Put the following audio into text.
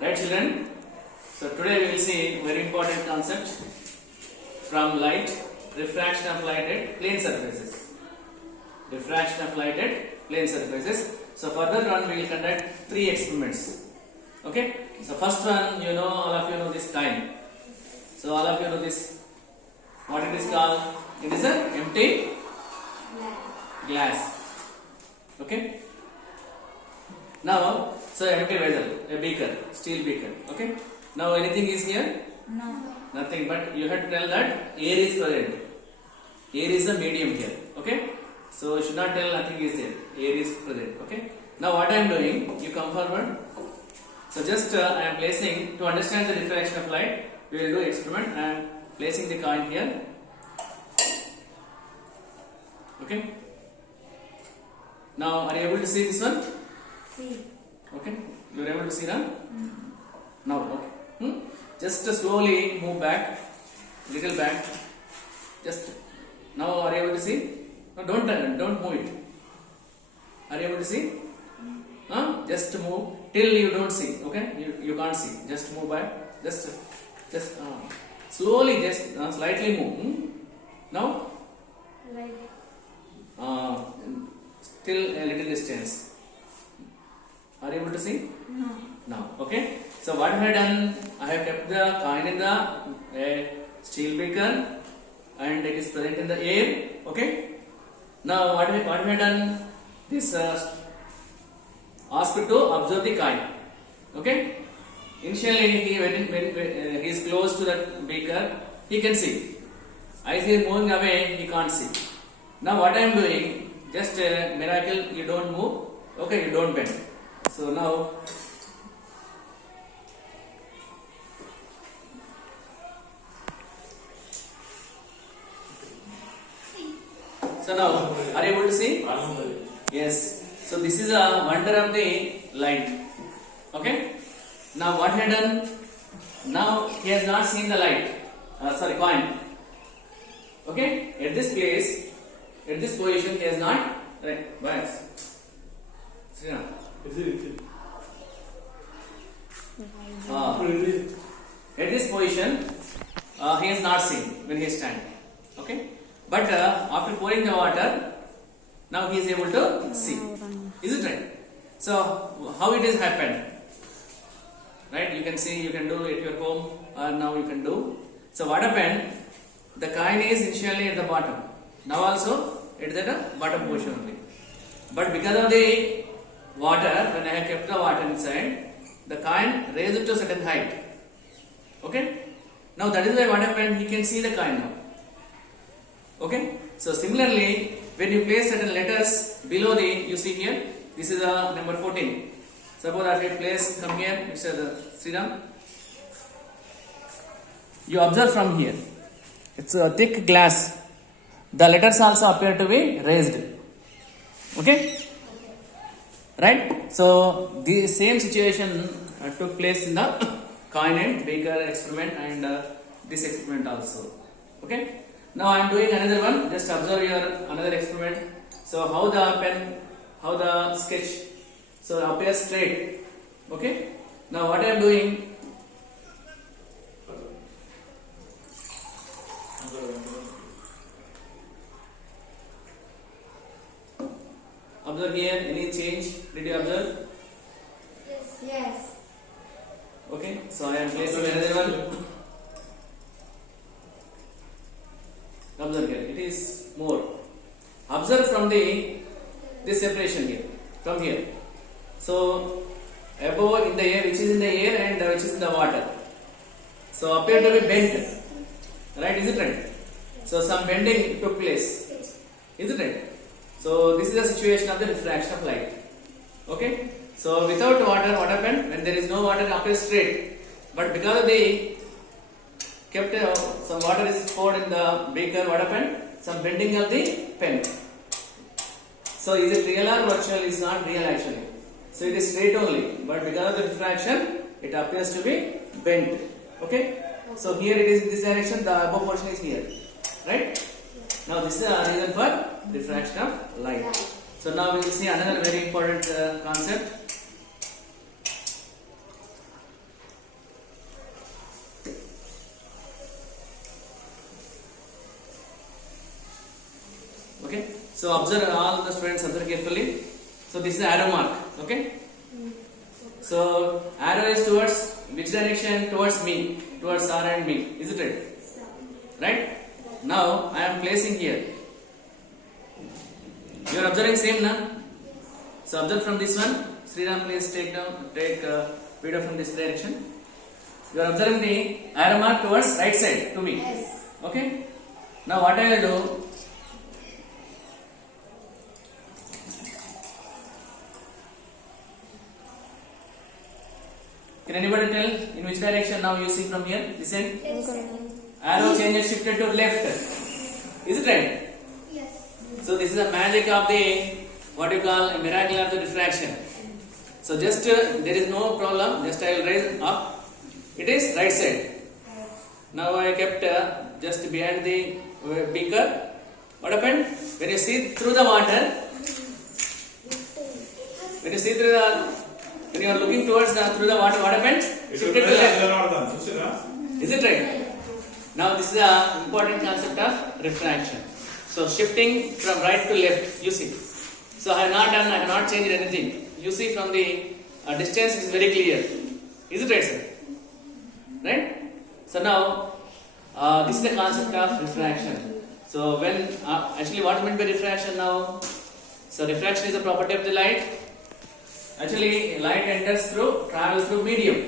Right, children? So today we will see very important concept from light, refraction of light at plane surfaces. Refraction of light at plane surfaces. So further on we will conduct 3 experiments. Okay? So first one, all of you know this time. So all of you know this. What it is called? It is an empty glass. Okay? Now, so empty vessel, a beaker, steel beaker. Okay? Now anything is here? No. Nothing, but you have to tell that air is present. Air is the medium here. Okay? So you should not tell nothing is there. Air is present. Okay? Now what I am doing, you come forward. So just I am placing, to understand the refraction of light, we will do experiment. I am placing the coin here. Okay? Now are you able to see this one? See. Okay? You are able to see now? Now, okay. Just slowly move back, little back. Just now, are you able to see? No, don't move it. Are you able to see? Just move till you don't see. Okay? You can't see. Just move back. Just slowly, just slightly move. Now, Like. still a little distance. Are you able to see? No. Now, okay. So what I have done, I have kept the coin in the steel beaker and it is present in the air. Okay. Now what I have done, this asked to observe the coin. Okay. Initially, when he is close to the beaker, he can see. As he is moving away, he can't see. Now what I am doing, just a miracle, you don't move. Okay, you don't bend. So now. So now, are you able to see? Yes. So this is a wonder of the light. Okay. Now what he had done? Now he has not seen the light. Coin. Okay. At this place, at this position, he has not. Right. Bias. See now. At this position, he has not seen when he is standing. Okay. But after pouring the water, now he is able to see. Is it right? So how it has happened? Right? You can see, you can do at your home, or now you can do. So what happened? The coin is initially at the bottom. Now also it is at the bottom portion only. But because of the water, when I have kept the water inside, the coin raised to a certain height. Okay? Now that is why what happened? He can see the coin now. Okay? So similarly, when you place certain letters below the, you see here, this is the number 14. Suppose that I place from here, Mr. Sriram. You observe from here. It's a thick glass. The letters also appear to be raised. Okay? Right? So the same situation took place in the coin and beaker experiment and this experiment also. Okay? Now I am doing another one. Just observe your another experiment. So how the pen, how the sketch, so appears straight. Okay. Now what I am doing. Observe here. Any change? Did you observe? Yes. Okay. So I am placing another one. Observe here, it is more. Observe from this separation here, from here. So above in the air, which is in the air and which is in the water. So appear to be bent. Right? Is it right? So some bending took place. Is it right? So this is the situation of the refraction of light. Okay? So without water, what happened? When there is no water, it appears straight. But because of the kept some water is poured in the beaker, what happened? Some bending of the pen. So is it real or virtual? Is not real actually. So it is straight only, but because of the refraction, it appears to be bent. Okay? So here it is in this direction, the above portion is here. Right? Now this is a reason for refraction of light. So now we will see another very important concept. So observe, all the students observe carefully. So this is the arrow mark. Okay. So arrow is towards which direction? Towards me, towards Sir and me. Is it right? Right? Now I am placing here. You are observing same now. So observe from this one. Sriram, please take video from this direction. You are observing the arrow mark towards right side to me. Yes. Okay. Now what I will do? Can anybody tell in which direction now you see from here? Listen. Yes. Arrow changes shifted to left. Is it right? Yes. So this is the magic of the what you call a miracle of the diffraction. So just there is no problem. Just I will raise up. It is right side. Now I kept just behind the beaker. What happened? When you see through the water, when you are looking towards through the water, what happened? Shifted to left. Is it right? Now this is the important concept of refraction. So shifting from right to left, you see. So I have not changed anything. You see from the distance is very clear. Is it right, sir? Right? So now this is the concept of refraction. So when actually what meant by refraction now? So refraction is a property of the light. Actually light travels through medium.